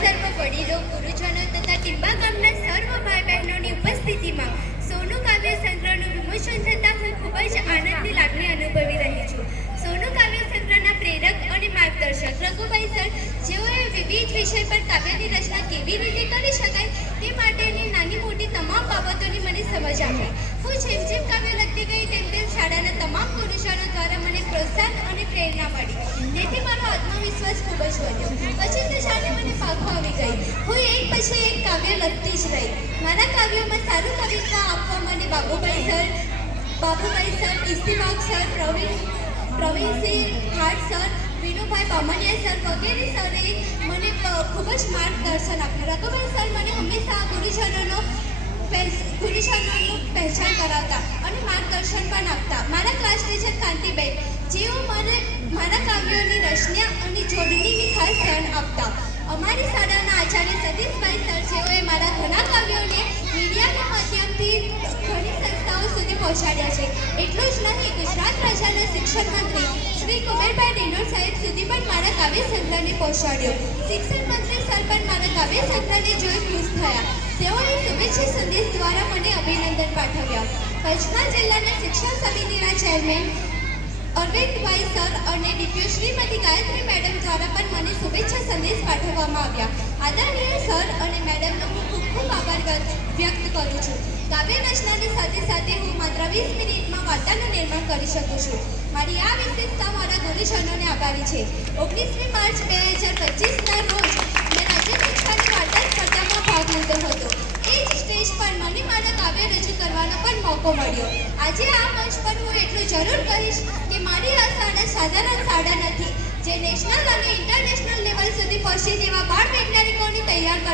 સર્વ વડીલો, ગુરુજનો તથા ટીંબા ગામના સર્વ ભાઈ બહેનોની ઉપસ્થિતિમાં સોનું કાવ્ય સંગ્રહનું વિમોચન થતાં હું ખૂબ જ આનંદની લાગણી અનુભવી રહી છું. સોનું કાવ્ય સંગ્રહના પ્રેરક અને માર્ગદર્શક રઘુભાઈ સર, જેઓએ વિવિધ વિષય પર કાવ્યની રચના કેવી રીતે કરી શકાય તે માટેની આત્મવિશ્વાસ ખૂબ જ વધ્યો પછી તે જાણે મને પાખો આવી ગઈ. હું એક પછી એક કાવ્ય લખતી જ રહી. મારા કાવ્યોમાં સારું કવિતા આપવા મને Babubhai sir Babubhai sir Istifaq sir, Pravin, Pravinsinh Khat sir, Vinubhai Bamaniya sir વગેરે સરે મને ખૂબ જ માર્ગદર્શન આપ્યું. રઘુભાઈ સર મને હંમેશા ગુરુજનોનો ગુરુજનોનું પહેચાન કરાવતા. અમારી શાળાના આચાર્ય સતીશભાઈ સર જેઓએ મારા ઘણા કાવ્યોને મીડિયાના માધ્યમથી ઘણી સંસ્થાઓ સુધી પહોંચાડ્યા છે. એટલું જ નહીં, ગુજરાત રાજ્યના શિક્ષણ મંત્રી શ્રી કુબેરભાઈ રેણોડ સાહેબ સુધી પણ મારા કાવ્ય સંગ્રહને પહોંચાડ્યો. શિક્ષણ મંત્રી સર પણ મારા કાવ્ય સંગ્રહને જોઈ ખુશ થયા. તેઓએ શુભેચ્છા સંદેશ દ્વારા મને અભિનંદન પાઠવ્યા. પંચમહાલ જિલ્લાના શિક્ષણ સમિતિના ચેરમેન અરવિંદભાઈ સર સંદેશ પાઠવવામાં આવ્યા. આદરણીય સર અને મેડમનો હું ખૂબ ખૂબ આભાર વ્યક્ત કરું છું. કાવ્ય રચનાની સાથે સાથે હું માત્ર વીસ મિનિટમાં વાર્તાનું નિર્માણ કરી શકું છું. મારી આ વિશેષતા મારા ગુરુજનોને આભારી છે. ઓગણીસમી માર્ચ બે હજાર પચીસના રોજ મેં રાજ્ય કક્ષાની વાર્તા સ્પર્ધામાં ભાગ લીધો હતો. એ જ સ્ટેજ પર મને મારા કાવ્ય રજૂ કરવાનો પણ મોકો મળ્યો. આજે આ મંચ પર હું એટલું જરૂર કહીશ કે મારી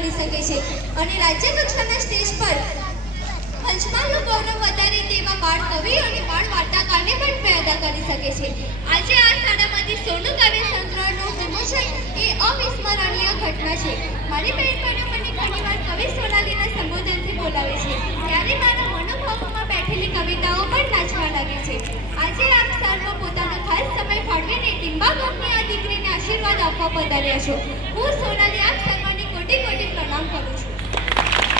કરી શકે છે. અને રાજ્ય કક્ષાના સ્ટેજ પર પંચમહાલનું ગૌરવ વધારે તેવા બાળ કવિ અને બાળ વાર્તાકારને પણ પેદા કરી શકે છે. આજે આ શાળામાંથી સોનું કાવ્ય સંગ્રહનું વિમોચન એ અવિસ્મરણીય ઘટના છે. મારી બહેનપણીઓ મને ઘણીવાર કવિ સોનાલીના સંબોધનથી બોલાવે છે. ત્યારે મારા મનોભાવોમાં બેઠેલી કવિતાઓ પણ નાચવા લાગે છે. આજે આપ સર્વ પોતાનો ખાસ સમય ફાળવીને ટીંબા ગામની આ દીકરીને આશીર્વાદ આપવા પધાર્યા છો. હું સોનાલી આપ સર્વને કોટી કોટી પ્રણામ કરું છું.